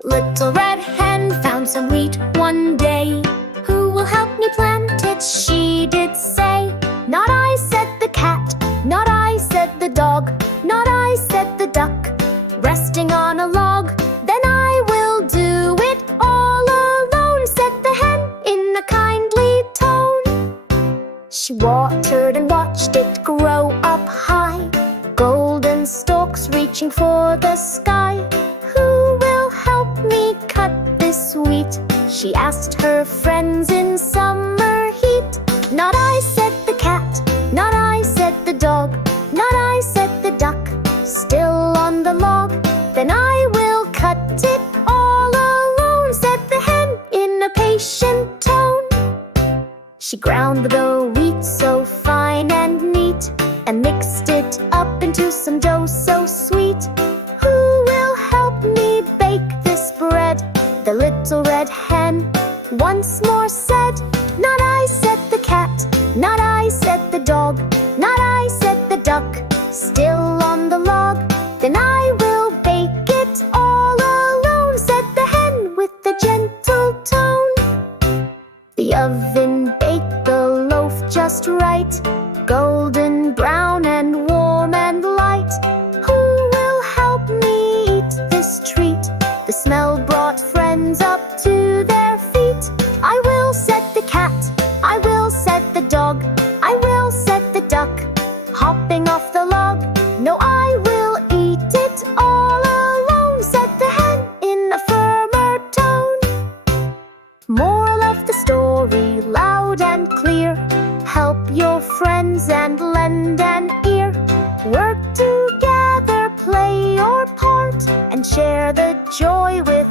Little Red Hen found some wheat one day. "Who will help me plant it?" she did say. "Not I," said the cat. "Not I," said the dog. "Not I," said the duck. "Resting on a log, then I will do it all alone," said the hen in a kindly tone. She watered and watched it grow up high, golden stalks reaching for the sky. "Who will help me cut this wheat?" she asked her friends in summer heat. "Not I," said the cat. "Not I," said the dog. "Not I," said the duck. "Still on the log, then I will cut it all alone," said the hen in a patient tone. She ground the wheat so fine and neat, and mixed it up into some dough so sweet. "Who will help me bake this bread?" the little red hen once more said. "Not I," said the cat. "Not I," said the dog. "Not I," said the duck. "Still on the log, then I will bake it all alone," said the hen with a gentle tone. The oven baked the loaf just right, golden brown and warm and light. "Who will help me eat this treat?" the smell brought friends up to their feet. "I will," said the cat. "I will," said the dog. "I will," said the duck. Hopping off the log, "No, I will eat it all alone," said the hen in a firmer tone. Moral of the story, loud and clear: help your friends and lend an ear. Work together, play your part, and share the joy with